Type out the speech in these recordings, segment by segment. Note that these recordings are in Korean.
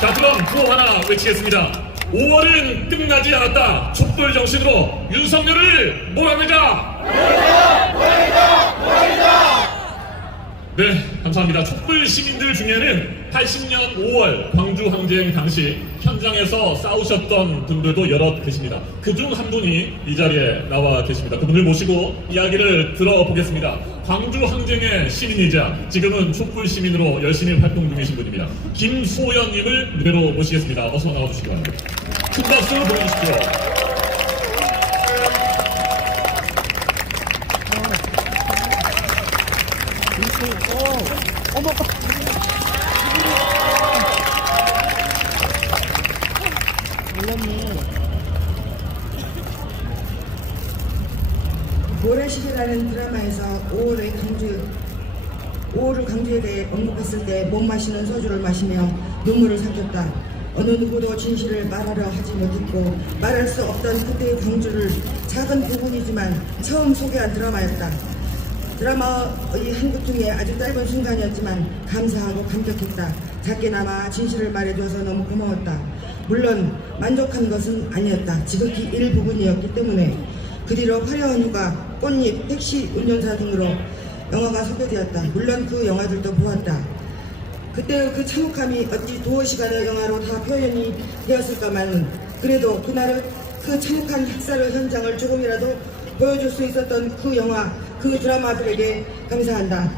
자, 그럼 구호 하나 외치겠습니다. 5월은 끝나지 않았다. 촛불 정신으로 윤석열을 몰아내자. 네, 감사합니다. 촛불 시민들 중에는 80년 5월 광주 항쟁 당시 현장에서 싸우셨던 분들도 여럿 계십니다. 그중 한 분이 이 자리에 나와 계십니다. 그분을 모시고 이야기를 들어보겠습니다. 광주 항쟁의 시민이자 지금은 촛불 시민으로 열심히 활동 중이신 분입니다. 김소연님을 무대로 모시겠습니다. 어서 나와주시기 바랍니다. 큰 박수 보내주십시오. 모래시계라는 드라마에서 5월을 강주에 대해 언급했을 때 못 마시는 소주를 마시며 눈물을 삭혔다. 어느 누구도 진실을 말하려 하지 못했고 말할 수 없던 그때의 광주를 작은 부분이지만 처음 소개한 드라마였다. 드라마의 한국 중에 아주 짧은 순간이었지만 감사하고 감격했다. 작게나마 진실을 말해줘서 너무 고마웠다. 물론 만족한 것은 아니었다. 지극히 일부분이었기 때문에 그 뒤로 화려한 휴가, 꽃잎, 택시 운전사 등으로 영화가 소개되었다. 물론 그 영화들도 보았다. 그때의 그 참혹함이 어찌 도어 시간의 영화로 다 표현이 되었을까마는 그래도 그날의 그 참혹한 학살의 현장을 조금이라도 보여줄 수 있었던 그 영화, 그 드라마들에게 감사한다.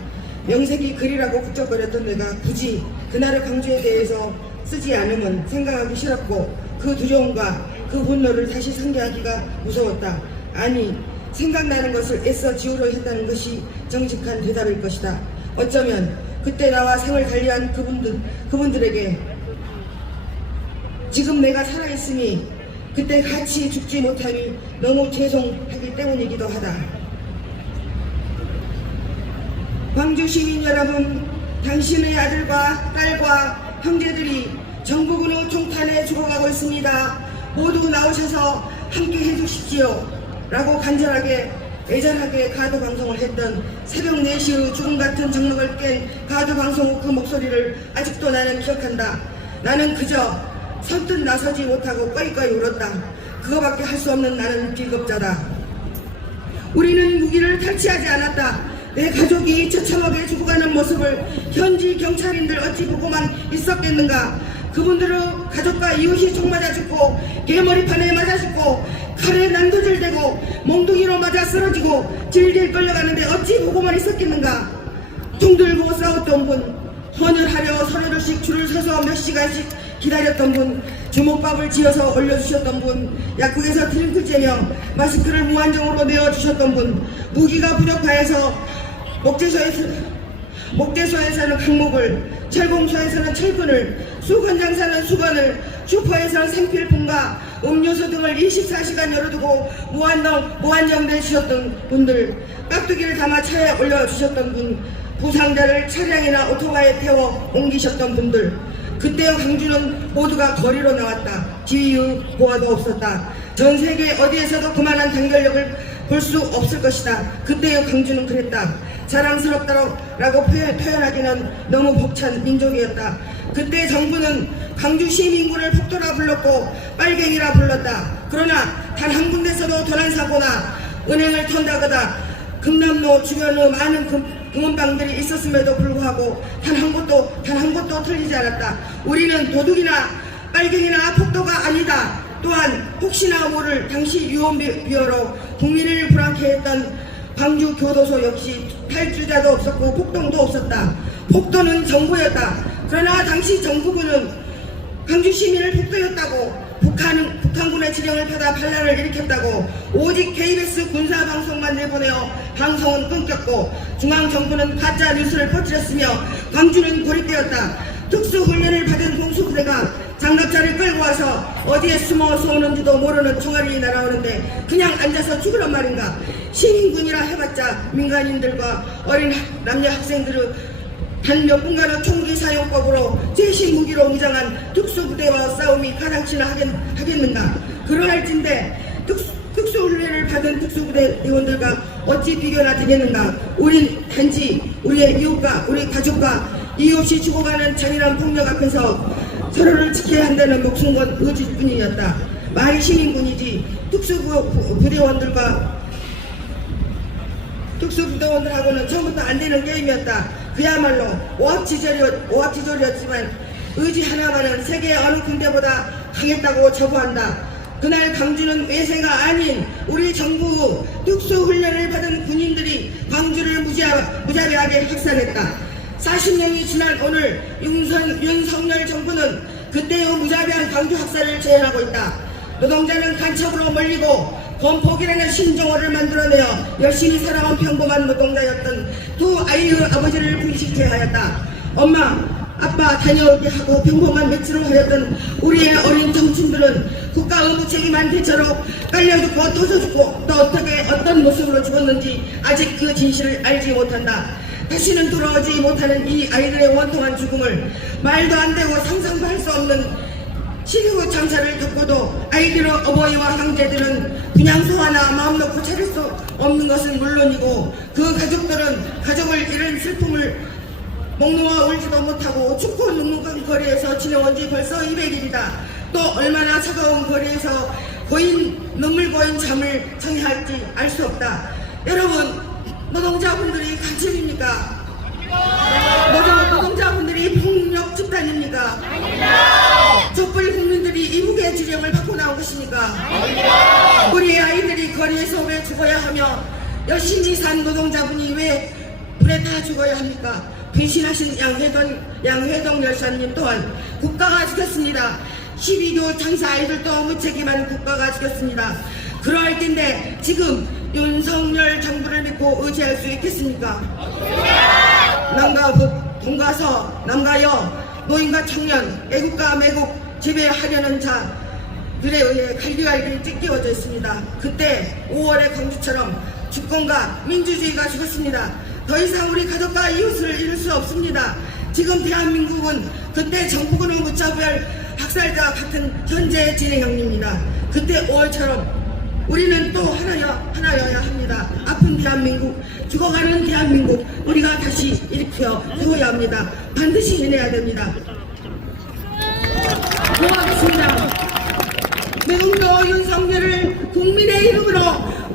명색이 글이라고 국적거렸던 내가 굳이 그날의 강주에 대해서 쓰지 않으면 생각하기 싫었고 그 두려움과 그 분노를 다시 상기하기가 무서웠다. 아니, 생각나는 것을 애써 지우려 했다는 것이 정직한 대답일 것이다. 어쩌면 그때 나와 생을 달리한 그분들에게 지금 내가 살아있으니 그때 같이 죽지 못하니 너무 죄송하기 때문이기도 하다. 광주 시민 여러분, 당신의 아들과 딸과 형제들이 정부군의 총탄에 죽어가고 있습니다. 모두 나오셔서 함께 해주십시오. 라고 간절하게 애절하게 가두 방송을 했던 새벽 4시의 죽음 같은 정막을 깬 가두 방송 후 그 목소리를 아직도 나는 기억한다. 나는 그저 선뜻 나서지 못하고 꺼이꺼이 울었다. 그거밖에 할 수 없는 나는 비겁자다. 우리는 무기를 탈취하지 않았다. 내 가족이 처참하게 죽어가는 모습을 현지 경찰인들 어찌 보고만 있었겠는가. 그분들의 가족과 이웃이 총 맞아 죽고 개머리판에 맞아 죽고 칼에 난도질되고 몽둥이로 맞아 쓰러지고 질질 끌려가는데 어찌 보고만 있었겠는가. 총 들고 싸웠던 분, 헌혈하려 서너둘씩 줄을 서서 몇 시간씩 기다렸던 분, 주먹밥을 지어서 올려주셨던 분, 약국에서 드링크 째며 마스크를 무한정으로 내어주셨던 분, 무기가 부족하여서 목재소에서는 강목을, 철공소에서는 철근을, 수건장사는 수건을, 슈퍼에서는 생필품과 음료수 등을 24시간 열어두고 무한정대 주셨던 분들, 깍두기를 담아 차에 올려주셨던 분, 부상자를 차량이나 오토바이에 태워 옮기셨던 분들, 그때의 광주는 모두가 거리로 나왔다. 지휘의 보아도 없었다. 전 세계 어디에서도 그만한 단결력을 볼 수 없을 것이다. 그때의 광주는 그랬다. 자랑스럽다라고 표현하기는 너무 벅찬 민족이었다. 그때 정부는 광주 시민군을 폭도라 불렀고 빨갱이라 불렀다. 그러나 단 한 군데서도 도난사고나 은행을 턴다거나 금남로 주변의 많은 금은방들이 있었음에도 불구하고 단 한 곳도 틀리지 않았다. 우리는 도둑이나 빨갱이나 폭도가 아니다. 또한 혹시나 모를 당시 유언비어로 국민을 불안케 했던 광주 교도소 역시 탈주자도 없었고 폭동도 없었다. 폭도는 정부였다. 그러나 당시 정부군은 광주 시민을 폭도였다고 북한군의 지령을 받아 반란을 일으켰다고 오직 KBS 군사방송만 내보내어 방송은 끊겼고 중앙정부는 가짜 뉴스를 퍼뜨렸으며 광주는 고립되었다. 특수훈련을 받은 공수부대가 장갑차를 끌고 와서 어디에 숨어서 오는지도 모르는 총알이 날아오는데 그냥 앉아서 죽으란 말인가. 시민군이라 해봤자 민간인들과 어린 남녀 학생들의 단 몇 분간의 총기 사용법으로 최신 무기로 무장한 특수부대와 싸움이 가당치나 하겠는가. 그러할진데 특수훈련을 받은 특수부대 대원들과 어찌 비교나 되겠는가. 우린 단지 우리의 이웃과 우리 가족과 이유 없이 죽어가는 잔인한 폭력 앞에서 서로를 지켜야 한다는 목숨건 의지뿐이었다. 말이 시민군이지 특수부대원들하고는 처음부터 안 되는 게임이었다. 그야말로 오합지졸이었지만 의지 하나만은 세계 어느 군대보다 강했다고 자부한다. 그날 광주는 외세가 아닌 우리 정부 특수훈련을 받은 군인들이 광주를 무자비하게 학살했다. 40년이 지난 오늘 윤석열 정부는 그때의 무자비한 광주 학살을 재현하고 있다. 노동자는 간첩으로 몰리고 건폭이라는 신종어를 만들어내어 열심히 살아온 평범한 노동자였던 두 아이의 아버지를 분식해야 하였다. 엄마, 아빠 다녀오게 하고 평범한 매치로 하였던 우리의 어린 청춘들은 국가 의무 책임한 대처로 깔려 죽고 터져 죽고 또 어떤 모습으로 죽었는지 아직 그 진실을 알지 못한다. 다시는 돌아오지 못하는 이 아이들의 원통한 죽음을 말도 안 되고 상상도 할 수 없는 시리고 장사를 겪고도 아이들의 어버이와 형제들은 분양소 하나 마음 놓고 차릴 수 없는 것은 물론이고 그 가족들은 가족을 잃은 슬픔을 목 놓아 울지도 못하고 춥고 눅눅한 거리에서 지내온 지 벌써 200일이다. 또 얼마나 차가운 거리에서 눈물 고인 잠을 청해야 할지 알 수 없다. 여러분, 노동자분들이 간첩입니까? 노동자분들이 폭력 집단입니까? 촛불 국민들이 이북의 주령을 받고 나온 것입니까? 우리 아이들이 거리에서 왜 죽어야 하며 열심히 산 노동자분이 왜 불에 타 죽어야 합니까? 변신하신 양회동 열사님 또한 국가가 죽였습니다. 12교 장사 아이들도 무책임한 국가가 죽였습니다. 그럴 텐데 지금 윤석열 정부를 믿고 의지할 수 있겠습니까? 남과 북, 동과 남과 여, 노인과 청년, 애국과 매국 지배하려는 자들에 의해 갈기갈기 찢겨져 있습니다. 그때 5월의 광주처럼 주권과 민주주의가 죽었습니다. 더 이상 우리 가족과 이웃을 잃을 수 없습니다. 지금 대한민국은 그때 정부군을 무차별 학살과 같은 현재 진행형입니다. 그때 5월처럼 우리는 또 하나여야 합니다. 아픈 대한민국, 죽어가는 대한민국, 우리가 다시 일으켜 세워야 합니다. 반드시 해내야 됩니다. 고맙습니다. 매국노 윤석열을 국민의 이름으로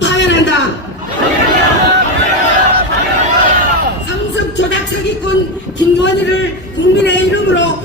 파면한다. 상습 조작 사기꾼 김건희를 국민의 이름으로